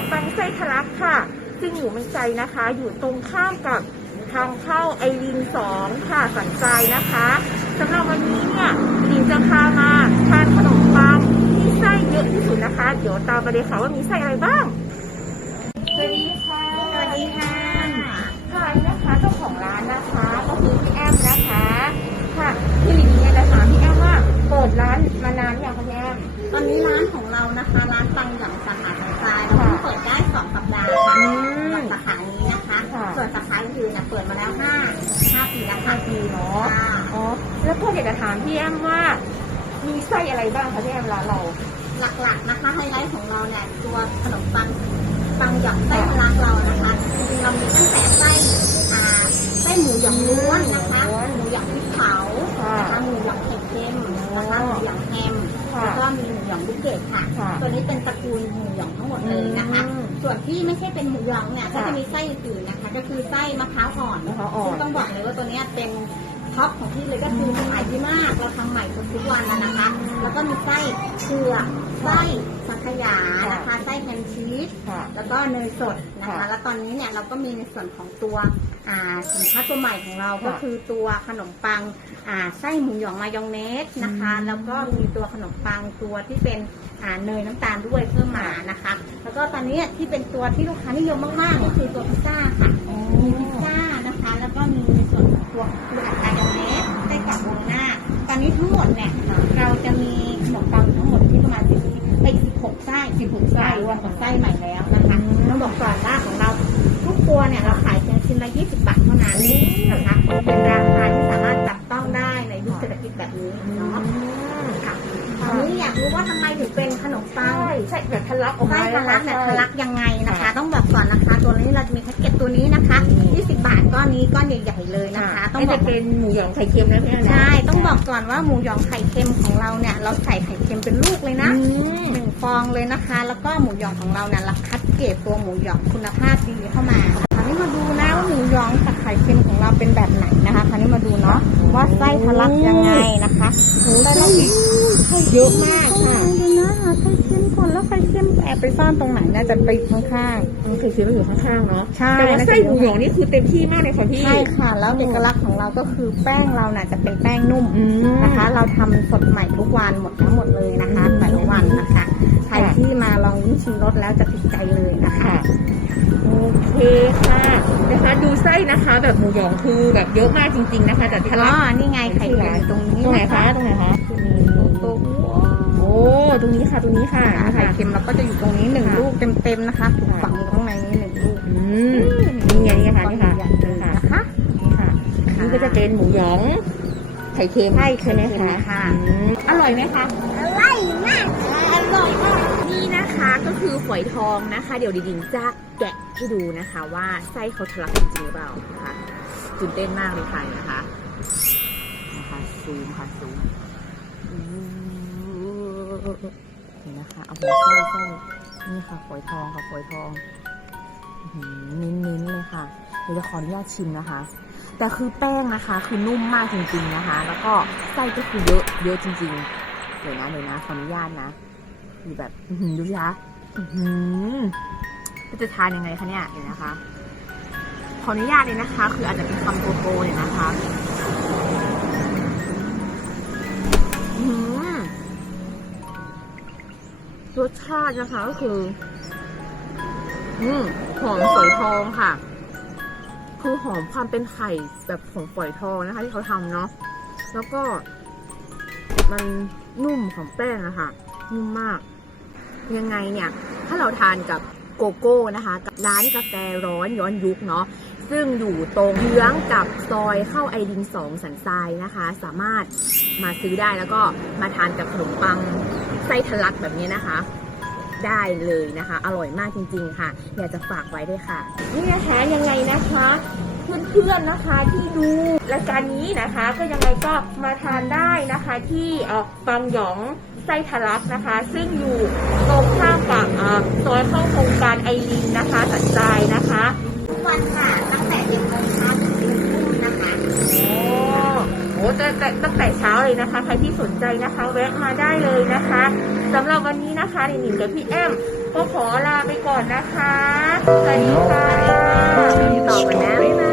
มปังไส้ทะลักค่ะ ซึ่งอยู่ไม่ไกลนะคะ อยู่ตรงข้ามกับทางเข้าไอรินสองค่ะสันทรายนะคะสำหรับวันนี้เนี่ยลินจะพามาทานขนมปังที่ไส้เยอะที่สุดนะคะ เดี๋ยวตามไปเลยค่ะว่ามีไส้อะไรบ้างสวัสดี อยากจะถามพี่แอมว่า มีไส้อะไรบ้างคะพี่แอมร้านเรา หลักๆนะคะไฮไลท์ของเราเนี่ยตัวขนมปังปังหยองไส้ทะลักเรานะคะจริงๆเรามีตั้งแต่ไส้อ่าไส้หมูหยองล้วนนะคะล้วนหมูหยองพริกเผาค่ะนะคะหมูหยองไข่เค็มนะคะหมูหยองแฮมค่ะแล้วก็มีหมูหยองลูกเกดค่ะค่ะ ตัวนี้เป็นตระกูลหมูหยองทั้งหมดเลยนะคะอืมส่วนที่ไม่ใช่เป็นหมูหยองเนี่ยก็ค่ะจะมีไส้อื่นๆนะคะ ก็คือไส้มะพร้าวอ่อนมะพร้าวอ่อนซึ่งต้องบอกเลยว่าตัวเนี้ยเป็น ท็อปของที่เลยก็คือขายดีมากเราทำใหม่ทุกๆวันนะนะคะ แล้วก็มีไส้เผือกไส้สังขยานะคะไส้แฮมชีสค่ะแล้วก็เนยสดนะคะค่ะแล้วตอนนี้เนี่ยเราก็มีในส่วนของตัวอ่าสินค้าตัวใหม่ของเราค่ะก็คือตัวขนมปังอ่าไส้หมูหยองมายองเนสนะคะอืมแล้วก็มีตัวขนมปังตัวที่เป็นอ่าเนยน้ำตาลด้วยเพิ่มมานะคะ แล้วก็ตอนนี้ที่เป็นตัวที่ลูกค้านิยมมากๆ ก็คือตัวพิซซ่าค่ะมีพิซซ่านะคะ แล้วก็มีในส่วนของตัวเผือก นนี้ทั้งหมดเนี่ยเราจะมีขนมปังทั้งหมดที่ประมาณสิบไปสิบหกไส้สิบหกไส้รวมกับไส้ใหม่แล้วนะคะอืมต้องบอกก่อนว่าของเราทุกตัวเนี่ยเราขายเพียงชิ้นละ20บาทเท่านั้นนะคะเป็นราคาที่สามารถจับต้องได้ในยุคเศรษฐกิจแบบนี้เนาะค่ะตอนนี้อยากรู้ว่าทำไมถึง เป็นขนมปังใช่ใช่แบบทะลักออกไส้มาทะลักเนี่ยทะลักยังไงนะคะค่ะต้องบอกก่อนนะคะตัวนี้เราจะมีแพ็กเกจตัวนี้นะคะ20บาทก้อนนี้ก้อนใหญ่ๆเลยนะคะ ต้องนี่บอจะกเป็นหมูหยองไข่เค็มนะพี่แอมนะใช่ต้องบอกก่อนว่าหมูหยองไข่เค็มของเราเนี่ย เราใส่ไข่เค็มเป็นลูกเลยนะอืมหนึ่งฟองเลยนะคะ แล้วก็หมูหยองของเราเนี่ยเราคัดเกรดตัวหมูหยองคุณภาพดีเข้ามาคราวนี้มาดูนะว่าหมูหยองกับไข่เค็มของเราเป็นแบบไหนนะคะคราวนี้มาดูเนาะว่าไส้ทะลักยังไงนะคะโอ้ไส้เยอะมากค่ะดูนะหาไข่เค็มก่อนแล้วไข่เค็มแอบไปซ่อนตรงไหนน่าจะไปข้าง มันไข่เค็มมันอยู่ข้างๆเนาะใช่ แต่ว่าไส้หมูหยองนี่คือเต็มที่มากเลยค่ะๆพี่ใช่ค่ะ แล้วเอกลักษณ์ของเราก็คือแป้งเราน่ะจะเป็นแป้งนุ่มอืม นะคะ เราทำสดใหม่ทุกวันหมดทั้งหมดเลยนะคะอืม แต่ละวันนะคะใครค่ะที่มาลองลิ้มชิมรสแล้วจะติดใจเลยนะคะ ค่ะ โอเคค่ะ นะคะ ดูไส้นะคะ แบบหมูหยองคือแบบเยอะมากจริง ๆ นะคะ แต่ทะอ๋ลัอกนี่ไงไข่เค็มอยู่ตรงนี้ตรงไหนนะคะตรงไหนคะโอ้โหโอ้ ตรงนี้ค่ะ ตรงนี้ค่ะไข่เค็มเราก็จะอยู่ตรงนี้หนึ่งค่ะลูกเต็มๆนะคะถูกค่ะฝังอยู่ข้างในนี้หนึ่งลูกอืมนี่ไงนี่ค่ะนี่ค่ะใหญ่ๆเลยค่ะนะคะนี่ค่ะค่ะนี่ก็จะเป็นหมูหยองไข่เค็มใช่ใช่ไหมไข่เค็คะมค่ะอืมอร่อยไหมคะอร่อยมากอร่อยมากนี่นะคะก็คือฝอยทองนะคะ เดี๋ยวดิดิงจะแกะให้ดูนะคะว่าไส้เขาทะลักจริงๆหรือเปล่านะคะตื่นเต้นมากเลยค่ะนะคะนะคะซูมค่ะซูม นี่นะคะเอาหัวไส้ไส้นี่ค่ะฝอยทองค่ะฝอยทองอื้อหือเน้นๆเลยค่ะเดี๋ยวจะขออนุญาตชิมนะคะ แต่คือแป้งนะคะ คือนุ่มมากจริงๆนะคะ แล้วก็ไส้ก็คือเยอะเยอะจริงๆเดี๋ยวนะเดี๋ยวนะขออนุญาตนะคือแบบดูสิคะก็จะทานยังไงคะเนี่ยเดี๋ยวนะคะ ขออนุญาตเลยนะคะ คืออาจจะเป็นคำโตๆเลยนะคะ รสชาตินะคะก็คือ อืมหอมฝอยทองค่ะ คือหอมความเป็นไข่แบบของฝอยทองนะคะ ที่เขาทำเนาะแล้วก็ มันนุ่มของแป้งอะค่ะนุ่มมาก ยังไงเนี่ย ถ้าเราทานกับโกโก้นะคะ กับร้านกาแฟร้อนย้อนยุคเนาะซึ่งอยู่ตรงเยื้องกับซอยเข้าไอรินสองสันทรายนะคะ สามารถมาซื้อได้แล้วก็มาทานกับขนมปัง ไส้ทะลักแบบนี้นะคะ ได้เลยนะคะ อร่อยมากจริง ๆ ค่ะ อยากจะฝากไว้ด้วยค่ะ นี่นะคะยังไงนะคะเพื่อนๆนะคะที่ดูรายการนี้นะคะ ก็ยังไงก็มาทานได้นะคะที่เอ่อปังหยองไส้ทะลักนะคะ ซึ่งอยู่ตรงข้ามกับเอ่อซอยเข้าโครงการไอรินนะคะสันทรายนะคะ ตั้งแต่ตั้งแต่เช้าเลยนะคะ ใครที่สนใจนะคะแวะมาได้เลยนะคะสำหรับวันนี้นะคะนิงกับพี่แอมก็ขอลาไปก่อนนะคะสวัสดีค่ะต่อกันะ